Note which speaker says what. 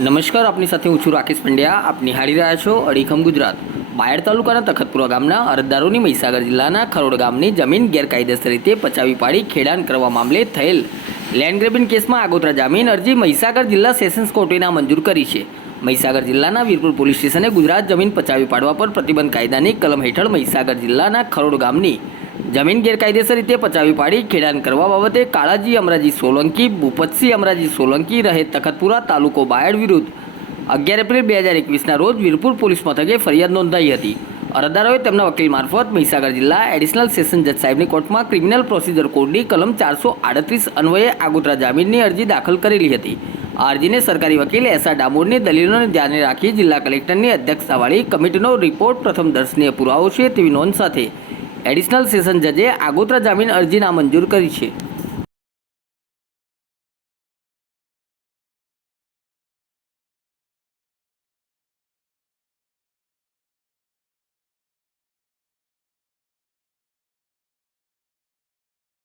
Speaker 1: નમસ્કાર, આપની સાથે હું છું રાકેશ પંડ્યા. આપ નિહાળી રહ્યા છો અડીખમ ગુજરાત. બાયડ તાલુકાના તખતપુરા ગામના અરજદારોની મહીસાગર જિલ્લાના ખરોડ ગામની જમીન ગેરકાયદેસર રીતે પચાવી પાડી ખેડાણ કરવા મામલે થયેલ લેન્ડ ગ્રેબિંગ કેસમાં આગોતરા જામીન અરજી મહીસાગર જિલ્લા સેશન્સ કોર્ટેના મંજૂર કરી છે. મહીસાગર જિલ્લાના વીરપુર પોલીસ સ્ટેશને ગુજરાત જમીન પચાવી પાડવા પર પ્રતિબંધ કાયદાની કલમ હેઠળ મહીસાગર જિલ્લાના ખરોડ ગામની જમીન ગેરકાયદેસર રીતે પચાવી પાડી ખેડાણ કરવા બાબતે કાળાજી અમરાજી સોલંકી, ભૂપતસિંહ અમરાજી સોલંકી રહે તખતપુરા તાલુકો બાયડ વિરુદ્ધ અગિયાર એપ્રિલ બે હજાર એકવીસના રોજ વીરપુર પોલીસ મથકે ફરિયાદ નોંધાઈ હતી. અરજદારોએ તેમના વકીલ મારફત મહીસાગર જિલ્લા એડિશનલ સેશન જજ સાહેબની કોર્ટમાં ક્રિમિનલ પ્રોસિજર કોડની કલમ ચારસો આડત્રીસ અન્વયે આગોતરા જામીનની અરજી દાખલ કરેલી હતી. અરજીને સરકારી વકીલ એસ આર ડામોરની દલીલોને ધ્યાને રાખી જિલ્લા કલેક્ટરની અધ્યક્ષતાવાળી કમિટીનો રિપોર્ટ પ્રથમ દર્શનીય પુરાવો છે તેવી નોંધ સાથે એડિશનલ સેશન જજે આગોતરા જામીન અરજી નામંજૂર કરી છે.